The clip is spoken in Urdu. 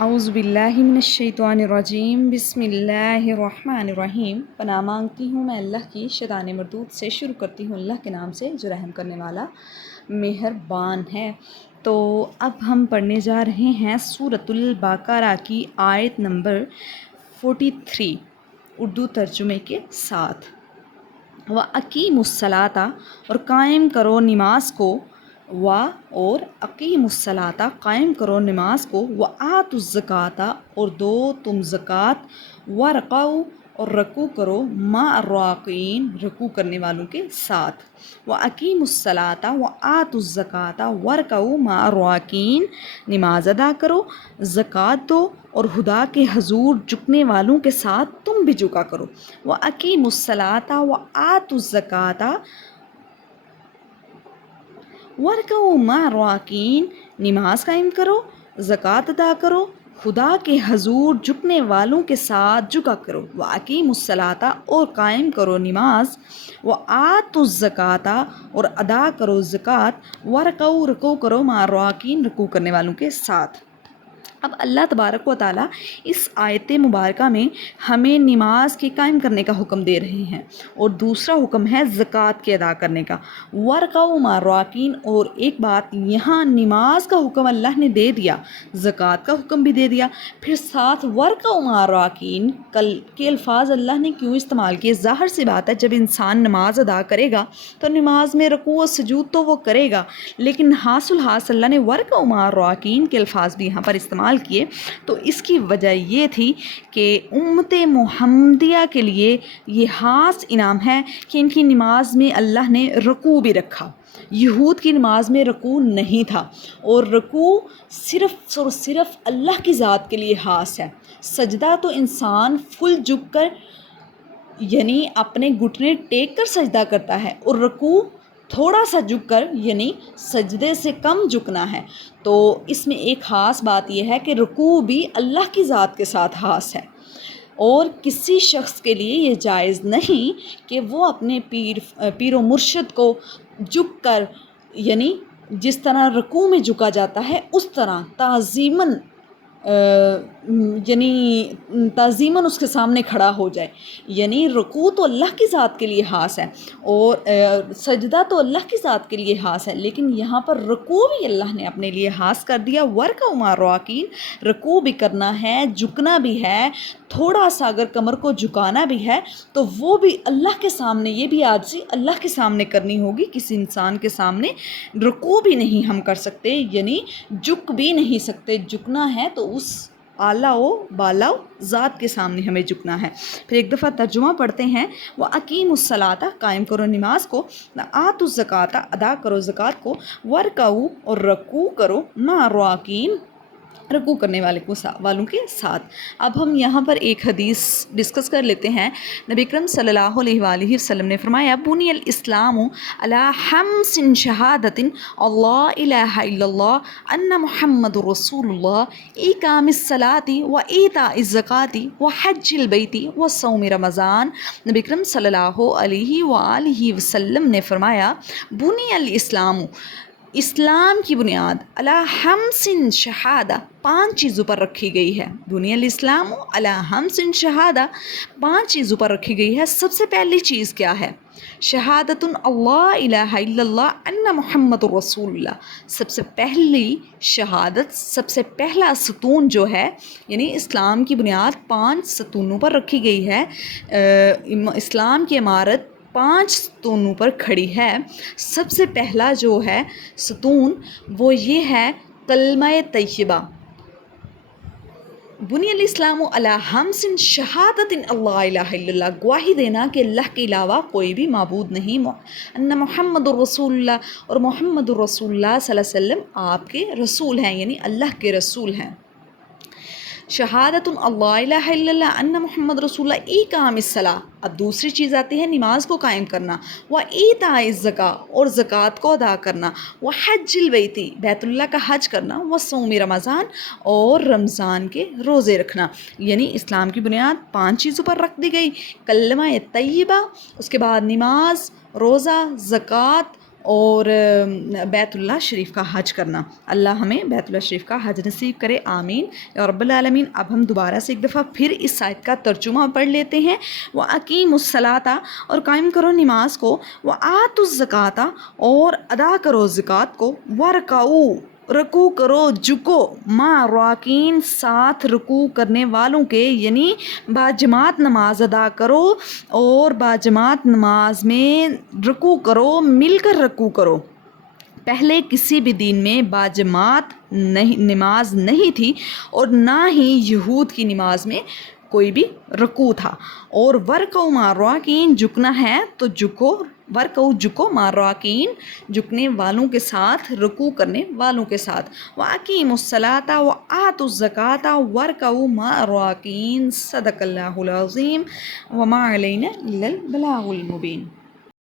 اعوذ باللہ من الشیطان الرجیم بسم اللہ الرحمن الرحیم۔ پناہ مانگتی ہوں میں اللہ کی شیطان مردود سے۔ شروع کرتی ہوں اللہ کے نام سے جو رحم کرنے والا مہربان ہے۔ تو اب ہم پڑھنے جا رہے ہیں سورۃ البقرہ کی آیت نمبر 43 اردو ترجمے کے ساتھ۔ وَأَقِیمُوا الصَّلَاةَ اور قائم کرو نماز کو، اور اقیم الصلاۃ قائم کرو نماز کو، وآتوا الزکوٰۃ اور دو تم زکوٰۃ، ورکعوا اور رکوع کرو، مع الراکعین رکوع کرنے والوں کے ساتھ۔ وَأَقِیمُوا الصَّلَاةَ وَآتُوا الزَّکوٰۃ وَارْکَعُوا مَعَ الراکعین نماز ادا کرو، زکوٰۃ دو اور خدا کے حضور جھکنے والوں کے ساتھ تم بھی جھکا کرو۔ وَأَقِیمُوا الصَّلَاةَ وَآتُوا الزَّکوٰۃ وَارْکَعُوا مَعَ الراکعین نماز قائم کرو، زکوٰۃ ادا کرو، خدا کے حضور جھکنے والوں کے ساتھ جھکا کرو۔ وَأَقِیمُوا الصَّلَاةَ اور قائم کرو نماز، وَآتُوا الزَّکوٰۃ اور ادا کرو زکوٰۃ، وَارْکَعُوا رکوع کرو، مع الراکعین رکوع کرنے والوں کے ساتھ۔ اب اللہ تبارک و تعالیٰ اس آیت مبارکہ میں ہمیں نماز کے قائم کرنے کا حکم دے رہے ہیں، اور دوسرا حکم ہے زکوٰۃ کے ادا کرنے کا۔ وَارْکَعُوا مَعَ الراکعین، اور ایک بات یہاں نماز کا حکم اللہ نے دے دیا، زکوٰۃ کا حکم بھی دے دیا، پھر ساتھ وَارْکَعُوا مَعَ الراکعین کے الفاظ اللہ نے کیوں استعمال کیے؟ ظاہر سی بات ہے، جب انسان نماز ادا کرے گا تو نماز میں رکوع و سجود تو وہ کرے گا، لیکن حاصل اللہ نے وَارْکَعُوا مَعَ الراکعین کے الفاظ بھی یہاں پر استعمال کیے۔ تو اس کی وجہ یہ تھی کہ امت محمدیہ کے لیے یہ خاص انعام ہے کہ ان کی نماز میں اللہ نے رکوع بھی رکھا۔ یہود کی نماز میں رکوع نہیں تھا، اور رکوع صرف اور صرف اللہ کی ذات کے لیے خاص ہے۔ سجدہ تو انسان فل جھک کر، یعنی اپنے گھٹنے ٹیک کر سجدہ کرتا ہے، اور رکوع تھوڑا سا جھک کر، یعنی سجدے سے کم جھکنا ہے۔ تو اس میں ایک خاص بات یہ ہے کہ رکوع بھی اللہ کی ذات کے ساتھ خاص ہے، اور کسی شخص کے لیے یہ جائز نہیں کہ وہ اپنے پیر و مرشد کو جھک کر، یعنی جس طرح رکوع میں جھکا جاتا ہے اس طرح تعظیماً تعظیماً اس کے سامنے کھڑا ہو جائے۔ یعنی رکوع تو اللہ کی ذات کے لیے خاص ہے، اور سجدہ تو اللہ کی ذات کے لیے خاص ہے، لیکن یہاں پر رکوع بھی اللہ نے اپنے لیے خاص کر دیا۔ وَارْکَعُوا مَعَ الراکعین رکوع بھی کرنا ہے، جھکنا بھی ہے، تھوڑا سا اگر کمر کو جھکانا بھی ہے تو وہ بھی اللہ کے سامنے، یہ بھی عاجزی اللہ کے سامنے کرنی ہوگی، کسی انسان کے سامنے رکوع بھی نہیں ہم کر سکتے، یعنی جھک بھی نہیں سکتے۔ جھکنا ہے تو اس اعلیٰ و بالا ذات کے سامنے ہمیں جھکنا ہے۔ پھر ایک دفعہ ترجمہ پڑھتے ہیں۔ وَأَقِیمُوا الصَّلَاةَ قائم کرو نماز کو، وَآتُوا الزَّکوٰۃ ادا کرو زکوٰۃ کو، وَارْکَعُوا اور رکوع کرو، مع الراکعین رکوع کرنے والوں کے ساتھ۔ اب ہم یہاں پر ایک حدیث ڈسکس کر لیتے ہیں۔ نبی اکرم صلی اللہ علیہ وآلہ وسلم نے فرمایا، بنی الاسلام علی خمس شہادۃ اللہ الہ الا اللہ ان محمد رسول اللہ، اقام الصلاۃ وایتاء الزکوٰۃ وحج البیت وصوم رمضان۔ نبی اکرم صلی اللہ علیہ وآلہ وسلم نے فرمایا، بنی الاسلام اسلام کی بنیاد علی خمس شہادہ 5 چیزوں پر رکھی گئی ہے۔ بنی الاسلام علی خمس شہادہ 5 چیزوں پر رکھی گئی ہے۔ سب سے پہلی چیز کیا ہے؟ شہادت اللہ الہ الا اللہ ان محمد رسول اللہ۔ سب سے پہلی شہادت، سب سے پہلا ستون جو ہے، یعنی اسلام کی بنیاد 5 ستونوں پر رکھی گئی ہے۔ اسلام کی عمارت 5 ستونوں پر کھڑی ہے۔ سب سے پہلا جو ہے ستون وہ یہ ہے کلمہ طیبہ۔ بنی الاسلام علی خمس شہادۃ اللہ الہ الا اللہ، گواہی دینا کہ اللہ کے علاوہ کوئی بھی معبود نہیں، ان محمد رسول اللہ، اور محمد رسول اللہ صلی اللہ علیہ وسلم آپ کے رسول ہیں، یعنی اللہ کے رسول ہیں۔ شہادت اللہ الہ الا اللہ ان محمد رسول اللہ، اقام الصلاۃ، اب دوسری چیز آتی ہے نماز کو قائم کرنا، وایتاء الزکوٰۃ اور زکوٰۃ کو ادا کرنا، وحج البیت بیت اللہ کا حج کرنا، وصوم رمضان اور رمضان کے روزے رکھنا۔ یعنی اسلام کی بنیاد 5 چیزوں پر رکھ دی گئی، کلمہ طیبہ، اس کے بعد نماز، روزہ، زکوٰۃ اور بیت اللہ شریف کا حج کرنا. اللہ ہمیں بیت اللہ شریف کا حج نصیب کرے، آمین یا رب العالمین. اب ہم دوبارہ سے ایک دفعہ پھر اس آیت کا ترجمہ پڑھ لیتے ہیں. وَأَقِیمُوا الصَّلَاةَ، اور قائم کرو نماز کو، وَآتُوا الزَّکَاةَ، اور ادا کرو زکوٰۃ کو، وَارْکَعُوا، رکوع کرو، جھکو، مع راکین، ساتھ رکوع کرنے والوں کے، یعنی باجماعت نماز ادا کرو اور باجماعت نماز میں رکوع کرو، مل کر رکوع کرو. پہلے کسی بھی دین میں باجماعت نماز نہیں تھی اور نہ ہی یہود کی نماز میں کوئی بھی رکوع تھا. اور ورکعوا مع راکین، جھکنا ہے تو جھکو، ورکعوا جھکو، مع راکین جھکنے والوں کے ساتھ، رکوع کرنے والوں کے ساتھ. وَأَقِیمُوا الصَّلَاةَ وَآتُوا الزَّکَاةَ وَارْکَعُوا مع الراکعین. صدق اللہ العظیم. وما علینا الا البلاغ المبین.